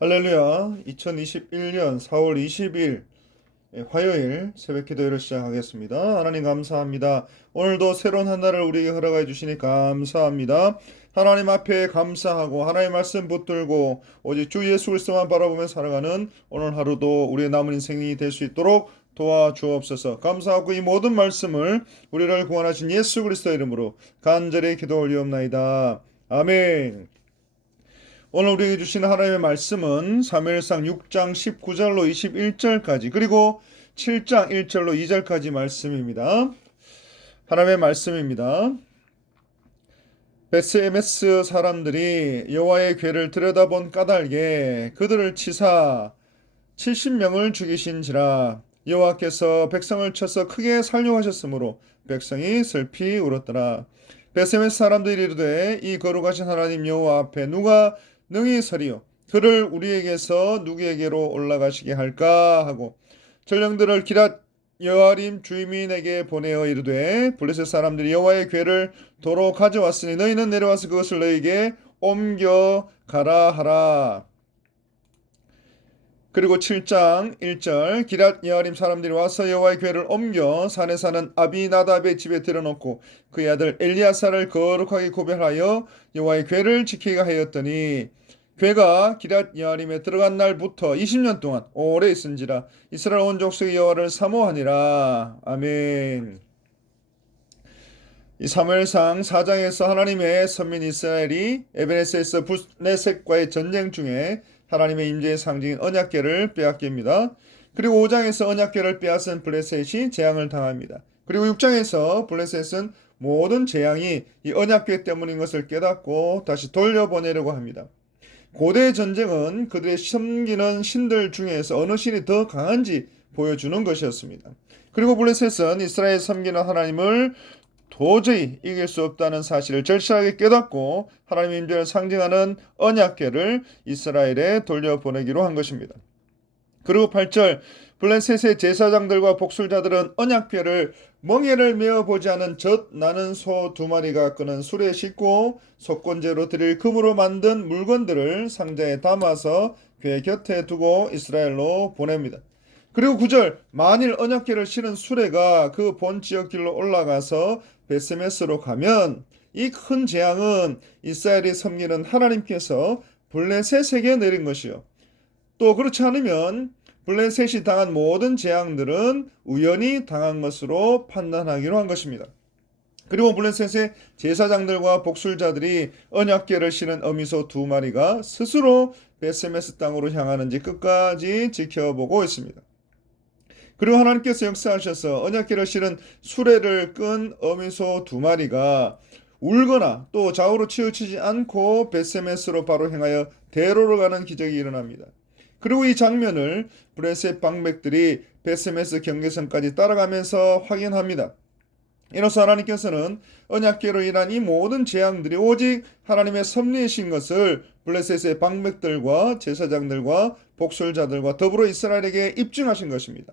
할렐루야. 2021년 4월 20일 화요일 새벽 기도회를 시작하겠습니다. 하나님 감사합니다. 오늘도 새로운 한 날을 우리에게 허락해 주시니 감사합니다. 하나님 앞에 감사하고 하나님의 말씀 붙들고 오직 주 예수 그리스도만 바라보며 살아가는 오늘 하루도 우리의 남은 인생이 될 수 있도록 도와주옵소서. 감사하고 이 모든 말씀을 우리를 구원하신 예수 그리스도 이름으로 간절히 기도 올리옵나이다. 아멘. 오늘 우리에게 주시는 하나님의 말씀은 사무엘상 6장 19절로 21절까지 그리고 7장 1절로 2절까지 말씀입니다. 하나님의 말씀입니다. 베스에메스 사람들이 여호와의 궤를 들여다본 까닭에 그들을 치사 70명을 죽이신지라. 여호와께서 백성을 쳐서 크게 살려하셨으므로 백성이 슬피 울었더라. 베스에메스 사람들이 이르되 이 거룩하신 하나님 여호와 앞에 누가 능히 서리요 그를 우리에게서 누구에게로 올라가시게 할까 하고 전령들을 기랏 여아림 주민에게 보내어 이르되 블레셋 사람들이 여호와의 궤를 도로 가져왔으니 너희는 내려와서 그것을 너희에게 옮겨 가라 하라. 그리고 7장 1절 기랏 여아림 사람들이 와서 여호와의 궤를 옮겨 산에 사는 아비나답의 집에 들여놓고 그의 아들 엘리야사를 거룩하게 구별하여 여호와의 궤를 지키게 하였더니 궤가 기랏 여아림에 들어간 날부터 20년 동안 오래 있은지라 이스라엘 온 족속의 여호와를 사모하니라. 아멘. 이 사무엘상 4장에서 하나님의 선민 이스라엘이 에베네스에서 블레셋과의 전쟁 중에 하나님의 임재의 상징인 언약궤를 빼앗깁니다. 그리고 5장에서 언약궤를 빼앗은 블레셋이 재앙을 당합니다. 그리고 6장에서 블레셋은 모든 재앙이 이 언약궤 때문인 것을 깨닫고 다시 돌려보내려고 합니다. 고대 전쟁은 그들의 섬기는 신들 중에서 어느 신이 더 강한지 보여주는 것이었습니다. 그리고 블레셋은 이스라엘 섬기는 하나님을 도저히 이길 수 없다는 사실을 절실하게 깨닫고 하나님의 임재를 상징하는 언약궤를 이스라엘에 돌려보내기로 한 것입니다. 그리고 8절 블레셋의 제사장들과 복술자들은 언약궤를 멍에를 메어보지 않은 젖 나는 소 2마리가 끄는 술에 싣고 속건제로 드릴 금으로 만든 물건들을 상자에 담아서 궤 곁에 두고 이스라엘로 보냅니다. 그리고 9절 만일 언약궤를 실은 수레가 그 본 지역 길로 올라가서 베스메스로 가면 이 큰 재앙은 이스라엘이 섬기는 하나님께서 블레셋에게 내린 것이요 또 그렇지 않으면 블레셋이 당한 모든 재앙들은 우연히 당한 것으로 판단하기로 한 것입니다. 그리고 블레셋의 제사장들과 복술자들이 언약궤를 실은 어미소 2마리가 스스로 베스메스 땅으로 향하는지 끝까지 지켜보고 있습니다. 그리고 하나님께서 역사하셔서 언약궤를 실은 수레를 끈 어미소 2마리가 울거나 또 좌우로 치우치지 않고 베스메스로 바로 향하여 대로로 가는 기적이 일어납니다. 그리고 이 장면을 블레셋 방백들이 베스메스 경계선까지 따라가면서 확인합니다. 이로써 하나님께서는 언약궤로 인한 이 모든 재앙들이 오직 하나님의 섭리이신 것을 블레셋의 방백들과 제사장들과 복술자들과 더불어 이스라엘에게 입증하신 것입니다.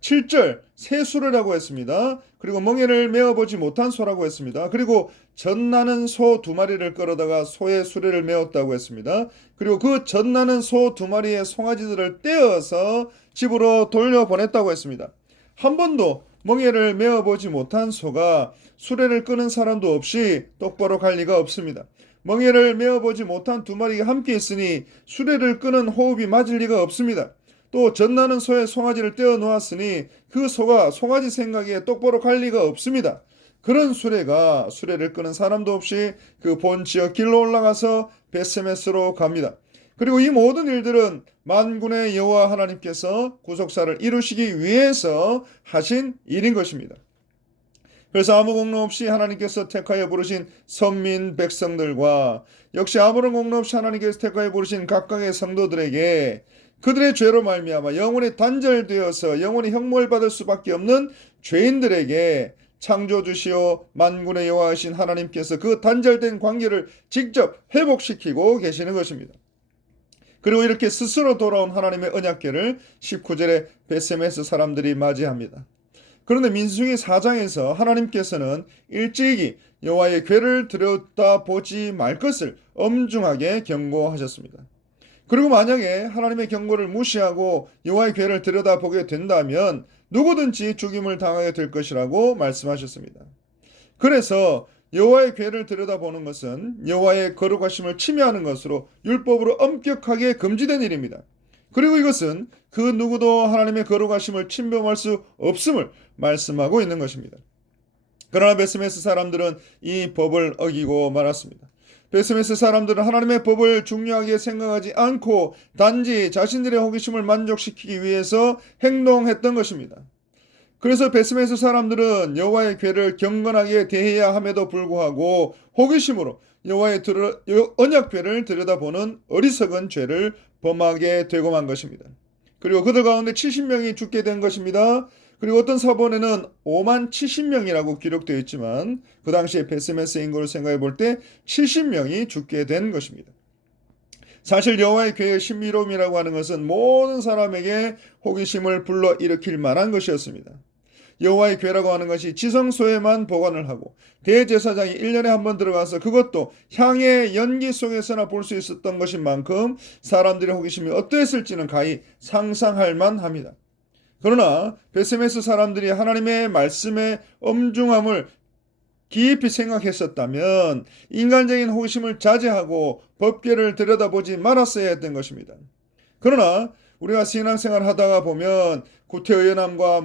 7절 새 수레라고 했습니다. 그리고 멍에를 메어보지 못한 소라고 했습니다. 그리고 젖나는 소 2마리를 끌어다가 소의 수레를 메었다고 했습니다. 그리고 그 젖나는 소 2마리의 송아지들을 떼어서 집으로 돌려보냈다고 했습니다. 한 번도 멍에를 메어보지 못한 소가 수레를 끄는 사람도 없이 똑바로 갈 리가 없습니다. 멍에를 메어보지 못한 2마리가 함께 있으니 수레를 끄는 호흡이 맞을 리가 없습니다. 또 젖나는 소의 송아지를 떼어 놓았으니 그 소가 송아지 생각에 똑바로 갈 리가 없습니다. 그런 수레를 끄는 사람도 없이 그 본 지역 길로 올라가서 베스메스로 갑니다. 그리고 이 모든 일들은 만군의 여호와 하나님께서 구속사를 이루시기 위해서 하신 일인 것입니다. 그래서 아무 공로 없이 하나님께서 택하여 부르신 선민 백성들과 역시 아무런 공로 없이 하나님께서 택하여 부르신 각각의 성도들에게 그들의 죄로 말미암아 영원히 단절되어서 영원히 형벌 받을 수밖에 없는 죄인들에게 창조주시오 만군의 여호와이신 하나님께서 그 단절된 관계를 직접 회복시키고 계시는 것입니다. 그리고 이렇게 스스로 돌아온 하나님의 언약궤를 19절에 베스메스 사람들이 맞이합니다. 그런데 민수기 4장에서 하나님께서는 일찍이 여호와의 궤를 들여다보지 말 것을 엄중하게 경고하셨습니다. 그리고 만약에 하나님의 경고를 무시하고 여호와의 궤를 들여다보게 된다면 누구든지 죽임을 당하게 될 것이라고 말씀하셨습니다. 그래서 여호와의 궤를 들여다보는 것은 여호와의 거룩하심을 침해하는 것으로 율법으로 엄격하게 금지된 일입니다. 그리고 이것은 그 누구도 하나님의 거룩하심을 침범할 수 없음을 말씀하고 있는 것입니다. 그러나 베스메스 사람들은 이 법을 어기고 말았습니다. 베스메스 사람들은 하나님의 법을 중요하게 생각하지 않고 단지 자신들의 호기심을 만족시키기 위해서 행동했던 것입니다. 그래서 베스메스 사람들은 여호와의 궤를 경건하게 대해야 함에도 불구하고 호기심으로 여호와의 언약궤를 들여다보는 어리석은 죄를 범하게 되고 만 것입니다. 그리고 그들 가운데 70명이 죽게 된 것입니다. 그리고 어떤 사본에는 5만 70명이라고 기록되어 있지만 그 당시에 베스메스 인구를 생각해 볼 때 70명이 죽게 된 것입니다. 사실 여호와의 궤의 신비로움이라고 하는 것은 모든 사람에게 호기심을 불러일으킬 만한 것이었습니다. 여호와의 궤라고 하는 것이 지성소에만 보관을 하고 대제사장이 1년에 한 번 들어가서 그것도 향의 연기 속에서나 볼 수 있었던 것인 만큼 사람들의 호기심이 어떠했을지는 가히 상상할 만합니다. 그러나 베스메스 사람들이 하나님의 말씀의 엄중함을 깊이 생각했었다면 인간적인 호기심을 자제하고 법궤를 들여다보지 말았어야 했던 것입니다. 그러나 우리가 신앙생활을 하다가 보면 구태의연함과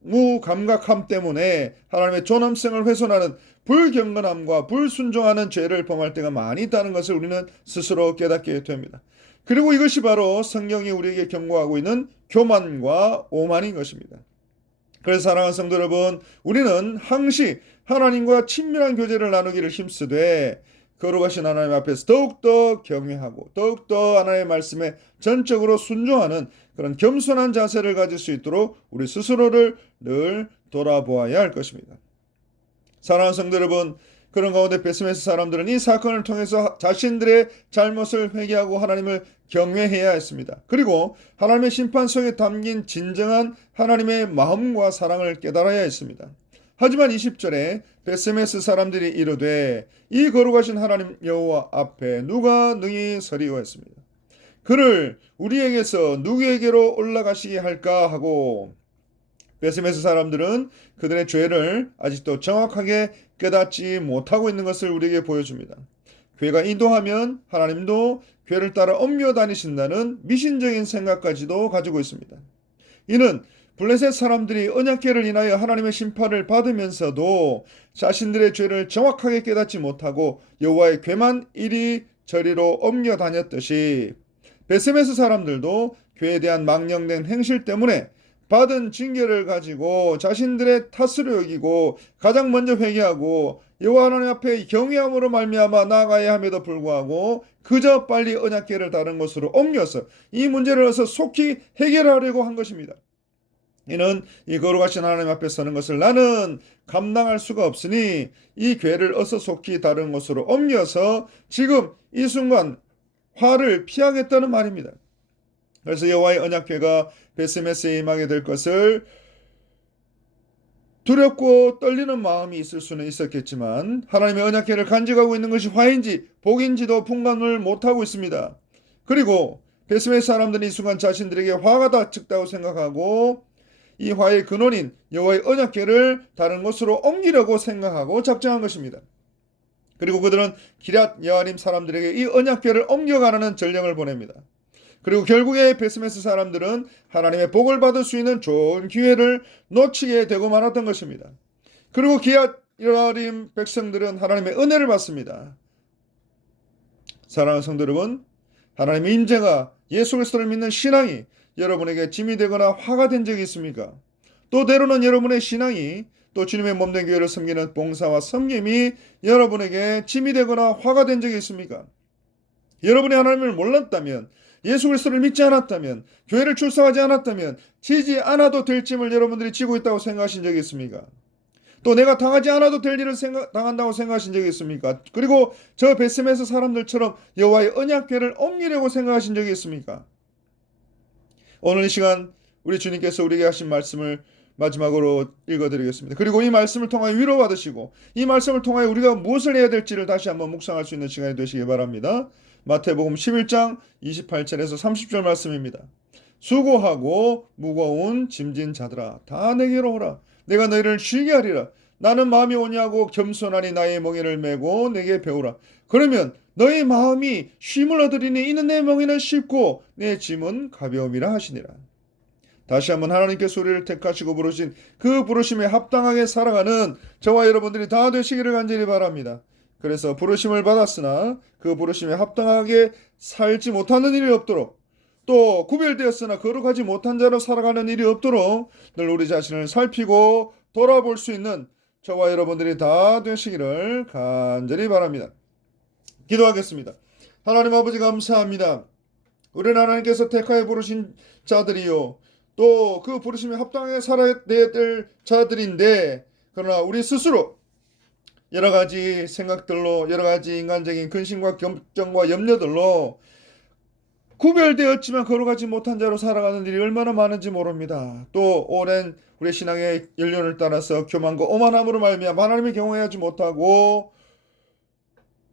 무감각함 때문에 하나님의 존엄성을 훼손하는 불경건함과 불순종하는 죄를 범할 때가 많이 있다는 것을 우리는 스스로 깨닫게 됩니다. 그리고 이것이 바로 성경이 우리에게 경고하고 있는 교만과 오만인 것입니다. 그래서 사랑하는 성도 여러분, 우리는 항시 하나님과 친밀한 교제를 나누기를 힘쓰되 거룩하신 하나님 앞에서 더욱더 경외하고 더욱더 하나님의 말씀에 전적으로 순종하는 그런 겸손한 자세를 가질 수 있도록 우리 스스로를 늘 돌아보아야 할 것입니다. 사랑하는 성도 여러분, 그런 가운데 베스메스 사람들은 이 사건을 통해서 자신들의 잘못을 회개하고 하나님을 경외해야 했습니다. 그리고 하나님의 심판 속에 담긴 진정한 하나님의 마음과 사랑을 깨달아야 했습니다. 하지만 20절에 베스메스 사람들이 이르되 이 거룩하신 하나님 여호와 앞에 누가 능히 서리오 했습니다. 그를 우리에게서 누구에게로 올라가시게 할까 하고 베스메스 사람들은 그들의 죄를 아직도 정확하게 깨닫지 못하고 있는 것을 우리에게 보여줍니다. 궤가 인도하면 하나님도 궤를 따라 옮겨 다니신다는 미신적인 생각까지도 가지고 있습니다. 이는 블레셋 사람들이 언약궤를 인하여 하나님의 심판을 받으면서도 자신들의 죄를 정확하게 깨닫지 못하고 여호와의 궤만 이리저리로 옮겨 다녔듯이 베스메스 사람들도 궤에 대한 망령된 행실 때문에 받은 징계를 가지고 자신들의 탓으로 여기고 가장 먼저 회개하고 여호와 하나님 앞에 경외함으로 말미암아 나아가야 함에도 불구하고 그저 빨리 언약궤를 다른 곳으로 옮겨서 이 문제를 어서 속히 해결하려고 한 것입니다. 이는 이 거룩하신 하나님 앞에 서는 것을 나는 감당할 수가 없으니 이 궤를 어서 속히 다른 곳으로 옮겨서 지금 이 순간 화를 피하겠다는 말입니다. 그래서 여호와의 언약궤가 베스메스에 임하게 될 것을 두렵고 떨리는 마음이 있을 수는 있었겠지만 하나님의 언약궤를 간직하고 있는 것이 화인지 복인지도 분간을 못하고 있습니다. 그리고 베스메스 사람들이 이 순간 자신들에게 화가 닥쳤다고 생각하고 이 화의 근원인 여호와의 언약궤를 다른 곳으로 옮기려고 생각하고 작정한 것입니다. 그리고 그들은 기럇 여아림 사람들에게 이 언약궤를 옮겨가라는 전령을 보냅니다. 그리고 결국에 베스메스 사람들은 하나님의 복을 받을 수 있는 좋은 기회를 놓치게 되고 말았던 것입니다. 그리고 기럇 여아림 백성들은 하나님의 은혜를 받습니다. 사랑하는 성도 여러분, 하나님의 인재가 예수 그리스도를 믿는 신앙이 여러분에게 짐이 되거나 화가 된 적이 있습니까? 또 때로는 여러분의 신앙이 또 주님의 몸된 교회를 섬기는 봉사와 섬김이 여러분에게 짐이 되거나 화가 된 적이 있습니까? 여러분이 하나님을 몰랐다면, 예수 그리스도를 믿지 않았다면, 교회를 출석하지 않았다면 지지 않아도 될 짐을 여러분들이 지고 있다고 생각하신 적이 있습니까? 또 내가 당하지 않아도 될 일을 당한다고 생각하신 적이 있습니까? 그리고 저 베스메스 사람들처럼 여호와의 언약궤를 옮기려고 생각하신 적이 있습니까? 오늘 이 시간 우리 주님께서 우리에게 하신 말씀을 마지막으로 읽어드리겠습니다. 그리고 이 말씀을 통하여 위로받으시고 이 말씀을 통하여 우리가 무엇을 해야 될지를 다시 한번 묵상할 수 있는 시간이 되시기 바랍니다. 마태복음 11장 28절에서 30절 말씀입니다. 수고하고 무거운 짐진 자들아 다 내게로 오라. 내가 너희를 쉬게 하리라. 나는 마음이 오냐고 겸손하니 나의 멍에를 메고 내게 배우라. 그러면 너희 마음이 쉼을 얻으리니 이는 내 멍에는 쉽고 내 짐은 가벼움이라 하시니라. 다시 한번 하나님께서 우리를 택하시고 부르신 그 부르심에 합당하게 살아가는 저와 여러분들이 다 되시기를 간절히 바랍니다. 그래서 부르심을 받았으나 그 부르심에 합당하게 살지 못하는 일이 없도록, 또 구별되었으나 거룩하지 못한 자로 살아가는 일이 없도록 늘 우리 자신을 살피고 돌아볼 수 있는 저와 여러분들이 다 되시기를 간절히 바랍니다. 기도하겠습니다. 하나님 아버지 감사합니다. 우리는 하나님께서 택하여 부르신 자들이요, 또 그 부르심에 합당하게 살아야 될 자들인데, 그러나 우리 스스로 여러 가지 생각들로, 여러 가지 인간적인 근심과 걱정과 염려들로 구별되었지만 거룩하지 못한 자로 살아가는 일이 얼마나 많은지 모릅니다. 또 오랜 우리 신앙의 연륜을 따라서 교만과 오만함으로 말미암아 하나님을 경외하지 못하고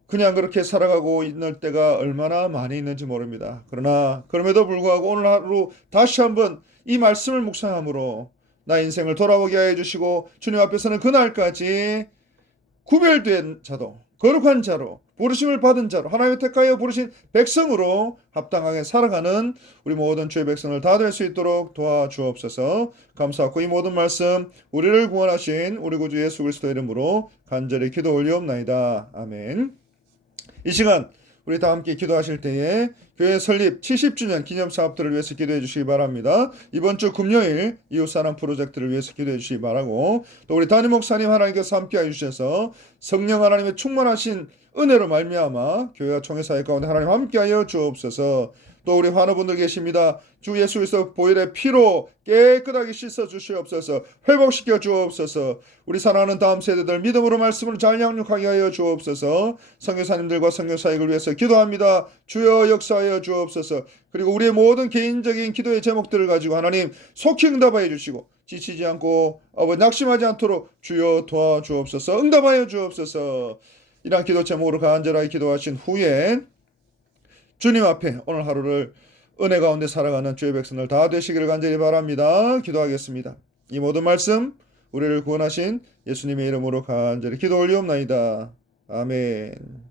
그냥 그렇게 살아가고 있는 때가 얼마나 많이 있는지 모릅니다. 그러나 그럼에도 불구하고 오늘 하루 다시 한번 이 말씀을 묵상함으로 나 인생을 돌아보게 하여 주시고 주님 앞에서는 그날까지 구별된 자도 거룩한 자로 부르심을 받은 자로 하나님의 택하여 부르신 백성으로 합당하게 살아가는 우리 모든 주의 백성을 다 될 수 있도록 도와주옵소서. 감사하고 이 모든 말씀 우리를 구원하신 우리 구주 예수 그리스도의 이름으로 간절히 기도 올리옵나이다. 아멘. 이 시간 우리 다 함께 기도하실 때에 교회 설립 70주년 기념 사업들을 위해서 기도해 주시기 바랍니다. 이번 주 금요일 이웃사랑 프로젝트를 위해서 기도해 주시기 바라고, 또 우리 담임 목사님 하나님께서 함께해 주셔서 성령 하나님의 충만하신 은혜로 말미암아 교회와 총회사회 가운데 하나님 함께하여 주옵소서. 또 우리 환우분들 계십니다. 주 예수 그리스도 보혈의 피로 깨끗하게 씻어 주시옵소서. 회복시켜 주옵소서. 우리 사랑하는 다음 세대들 믿음으로 말씀을 잘 양육하게 하여 주옵소서. 선교사님들과 선교사역을 위해서 기도합니다. 주여 역사하여 주옵소서. 그리고 우리의 모든 개인적인 기도의 제목들을 가지고 하나님 속히 응답하여 주시고 지치지 않고 낙심하지 않도록 주여 도와주옵소서. 응답하여 주옵소서. 이러한 기도 제목으로 간절하게 기도하신 후에 주님 앞에 오늘 하루를 은혜 가운데 살아가는 주의 백성들 다 되시기를 간절히 바랍니다. 기도하겠습니다. 이 모든 말씀 우리를 구원하신 예수님의 이름으로 간절히 기도 올리옵나이다. 아멘.